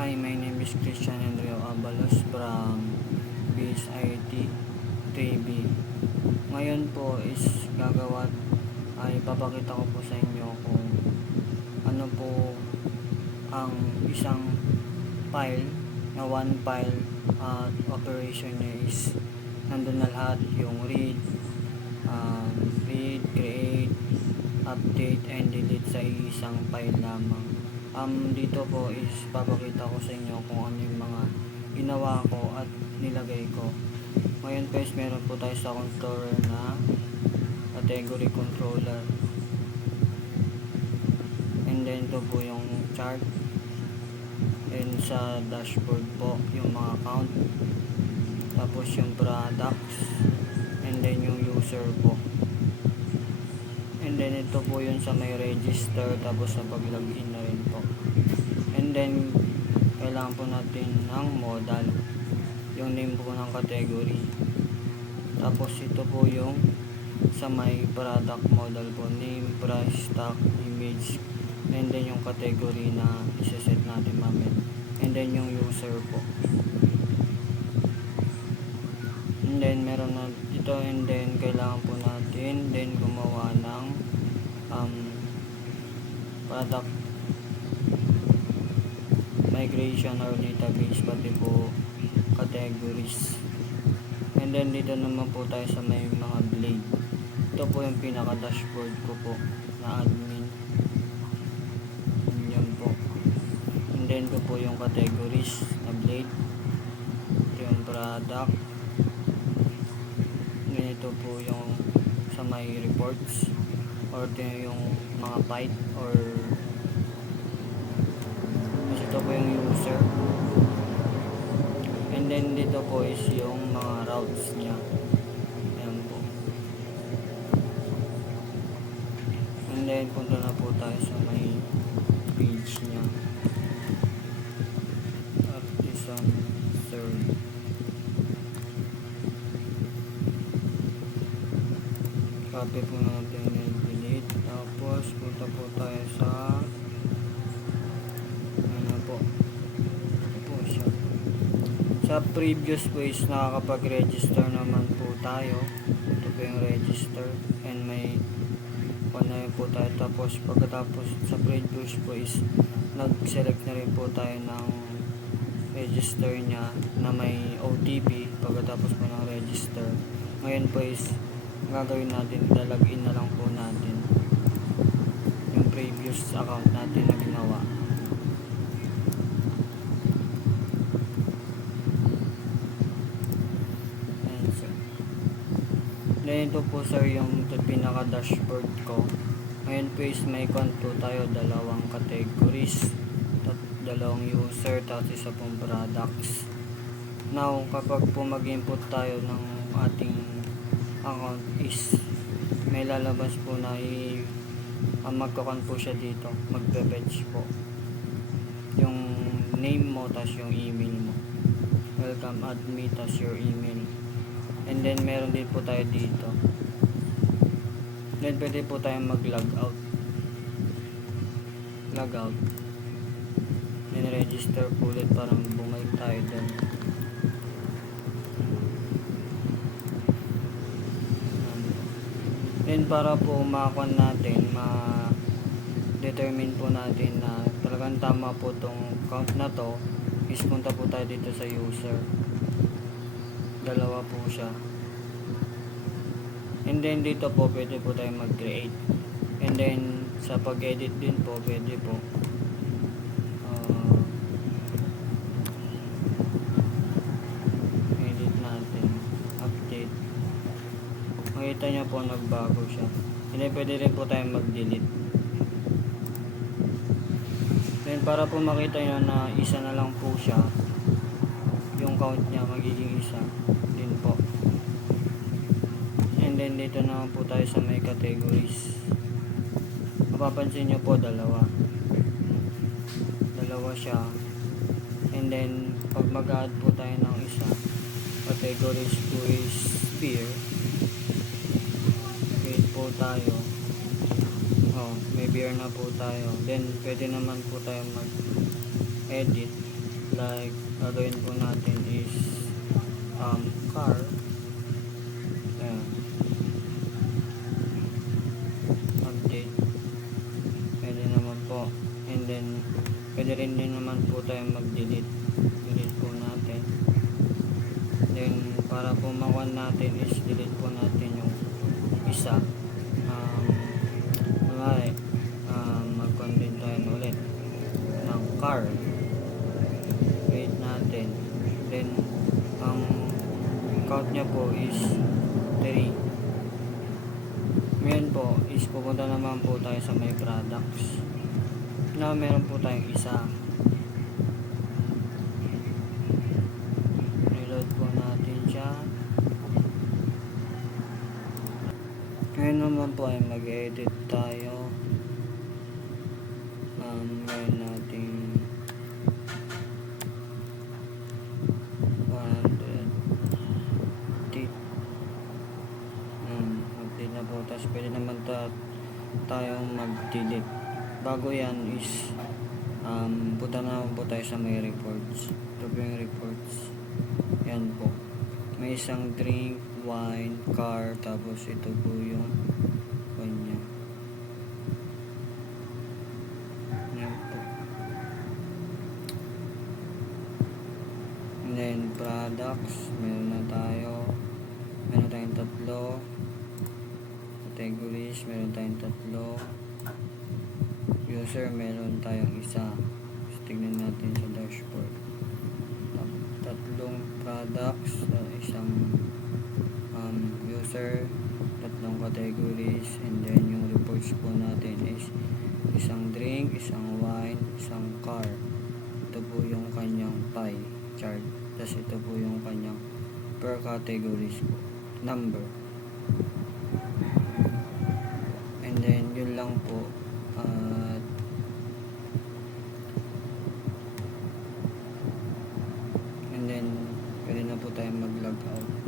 Hi, my name is Christian Andreo Abalos from BSIT 3B. Ngayon po is gagawa ay papakita ko po sa inyo kung ano po ang isang file na one file at operation niya is nandun na lahat yung read, create, update, and delete sa isang file lamang. Dito po is papakita ko sa inyo kung ano yung mga ginawa ko at nilagay ko. Ngayon guys, meron po tayo sa controller na category controller, and then ito po yung chart, and sa dashboard po yung mga count, tapos yung products, and then yung user po, and then ito po yun sa may register, tapos sa pag-login na rin po. And then kailangan po natin ng modal, yung name po ng category, tapos ito po yung sa may product model po, name, price, stock, image, and then yung category na isa-set natin mamit, and then yung user po, and then meron na ito, and then kailangan po natin then gumawa ng product migration or database, pati po categories. And then dito naman po tayo sa may mga blade. Ito po yung pinaka dashboard ko po na admin. Yan po. And then ito po yung categories na blade. Ito yung product. Ganito po yung sa may reports, or ito yung mga byte, or ito po yung user. And then dito po is yung mga routes niya. Ayan po. And then punta na po tayo sa may page niya. Artisan serve. Copy po natin yung delete. Tapos punta po tayo sa sa previous ways, nakakapag-register naman po tayo. Ito po yung register, and may na po tayo. Tapos pagkatapos sa previous po is nag-select na rin po tayo ng register nya na may OTP pagkatapos po ng register. Ngayon po is gagawin natin, ilalagin na lang po natin yung previous account natin na ginawa. Then ito po sir yung pinaka dashboard ko. Ngayon po is may count po tayo, dalawang categories, dalawang user, tapos isa pong products. Now kapag po mag-input tayo ng ating account is may lalabas po na magkakount po siya dito, magpe-fetch po yung name mo, tapos yung email mo, welcome add me, tapos your email. And then meron din po tayo dito. Then pwede po tayong mag-log out. Log out. Then register po ulit para bumalik tayo doon. Then para po makakuha natin, ma-determine po natin na talagang tama po tong count na to, is punta po tayo dito sa user. Dalawa po siya. And then dito po pwede po tayo mag-create. And then sa pag-edit din po pwede po edit natin, update. Makita nyo po nagbago siya. And then pwede rin po tayo mag-delete. Then para po makita nyo na isa na lang po siya, yung count niya magiging isa din po. And then dito naman po tayo sa may categories. Mapapansin nyo po dalawa siya. And then pag mag-add po tayo ng isa, categories po is beer. Wait po tayo. May beer na po tayo. Then pwede naman po tayo mag-edit. Like, gagawin po natin is car. Ayan. Update. Pwede naman po. And then, pwede rin din naman po tayo mag-delete. Delete po natin. Then, para po makuha natin is delete po natin yung isa. Kunwari, mag-content tayo ulit ng car. Wait natin. Then, ang count niya po is 3. Ngayon po is pupunta naman po tayo sa may products na meron po tayong isa. Reload po natin siya. Ngayon naman po ay mag-edit tayo. Ngayon natin 100 update na po. Tapos pwede naman tayong mag-delete. Bago yan is punta na po tayo sa may reports. Ito po yung reports. Yan po. May isang drink, wine, car, tapos ito po yung kanya. Yan po. And then products, meron na tayo. Meron tayong 3. Categories, meron tayong 3. User, meron tayong isa. Tignan natin sa dashboard. 3 products, isang user, 3 categories, and then yung reports po natin is isang drink, isang wine, isang car. Ito po yung kanyang pie chart. Tapos ito po yung kanyang per categories po, number. And then yun lang po. And then pwede na po tayong mag-log out.